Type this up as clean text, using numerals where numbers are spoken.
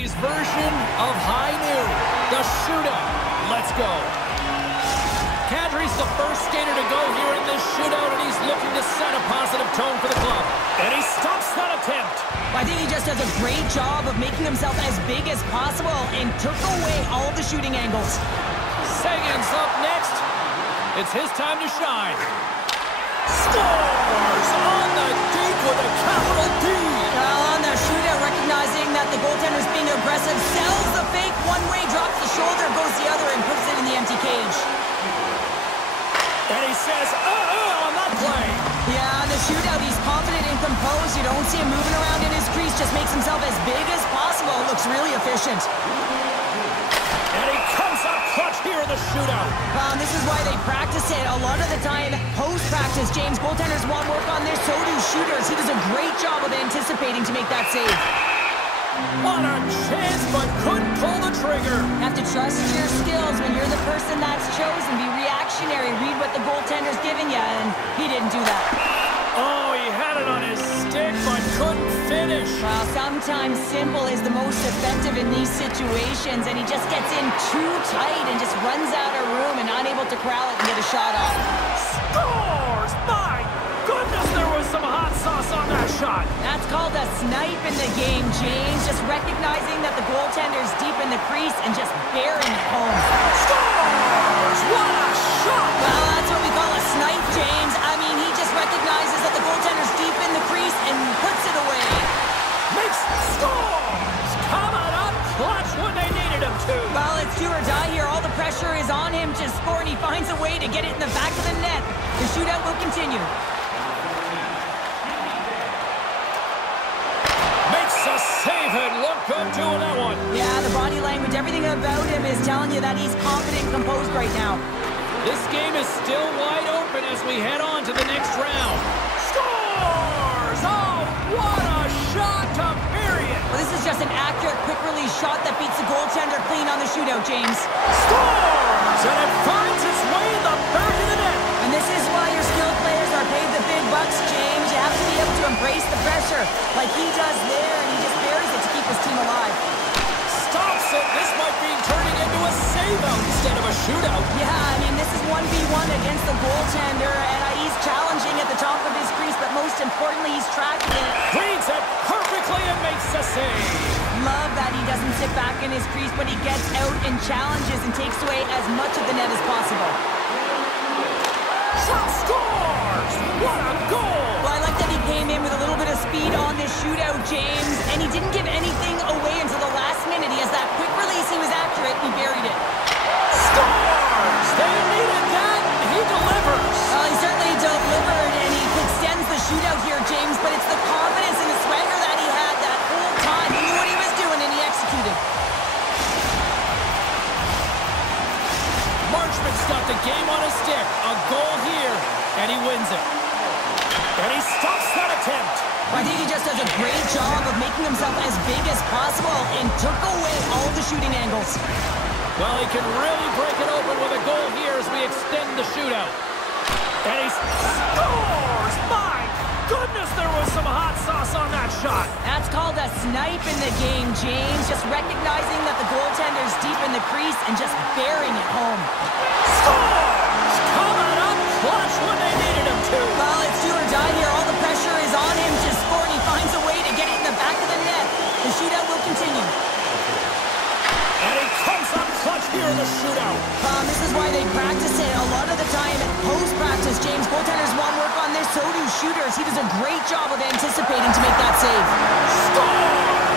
Casey's version of high noon, the shootout. Let's go. Kadri's the first skater to go here in this shootout, and he's looking to set a positive tone for the club. And he stops that attempt. I think he just does a great job of making himself as big as possible and took away all of the shooting angles. Sagan's up next. It's his time to shine. Scores on the deep with a capital D. On the shootout, recognizing that the goaltender's being aggressive, sells the fake one-way, drops the shoulder, goes the other, and puts it in the empty cage. And he says, on that play. Yeah, on the shootout, he's confident and composed. You don't see him moving around in his crease, just makes himself as big as possible. Looks really efficient. And he comes up clutch here in the shootout. This is why they practice it. A lot of the time, post-practice, James, goaltenders want work on this, so do shooters. He does a great job of anticipating to make that save. What a chance, but couldn't pull the trigger. Have to trust your skills when you're the person that's chosen. Be reactionary. Read what the goaltender's giving you, and he didn't do that. Oh, he had it on his stick, but couldn't finish. Well, sometimes simple is the most effective in these situations, and he just gets in too tight and just runs out of room and unable to corral it and get a shot off. Scores! My goodness, there was some hot sauce on that shot. That's called a snipe in the game, James. Just recognizing that the goaltender's deep in the crease and just burying it home. Scores! What a shot! Well, that's what we call a snipe, James. I mean, he just recognizes that the goaltender's deep in the crease and puts it away. Makes scores! Coming up clutch when they needed him to. Well, it's do or die here. All the pressure is on him to score, and he finds a way to get it in the back of the net. The shootout will continue. A save and look good doing that one. Yeah, the body language, everything about him is telling you that he's confident and composed right now. This game is still wide open as we head on to the next round. Scores! Oh, what a shot to bury it. Well, this is just an accurate, quick-release shot that beats the goaltender clean on the shootout, James. Scores! And it finds its way in the back of the net. And this is why your skilled players are paid the big bucks, James. You have to be able to embrace the pressure like he does there, and he just buries it to keep his team alive. Stops it. This might be turning into a save-out instead of a shootout. Yeah, I mean, this is 1v1 against the goaltender, and he's challenging at the top of his crease, but most importantly, he's tracking it. Reads it perfectly and makes the save. Love that he doesn't sit back in his crease, but he gets out and challenges and takes away as much of the net as possible. Shot scores! What a goal! Well, I like that he came in with a little bit of speed on this shootout, James, and he didn't give anything away until the last minute. He has that quick release, he was accurate, he buried it. Scores! They needed that, and he delivers. Well, he certainly delivered, and he extends the shootout here, James, but it's the confidence and the swagger that he had that whole time. He knew what he was doing, and he executed. Marchman's got the game on his stick. A goal here, and he wins it. And he stops that attempt. I think he just does a great job of making himself as big as possible and took away all the shooting angles. Well, he can really break it open with a goal here as we extend the shootout. And he scores! My goodness, there was some hot sauce on that shot. That's called a snipe in the game, James. Just recognizing that the goaltender's deep in the crease and just burying it home. Scores! Coming up clutch when they needed him to. Well, it's do or die here. All the pressure is on him to score, and he finds a way to get it in the back of the net. The shootout will continue. And he comes up clutch here in the shootout. This is why they practice it. A lot of the time, post-practice, James, goaltenders want work on this, so do shooters. He does a great job of anticipating to make that save. Scores!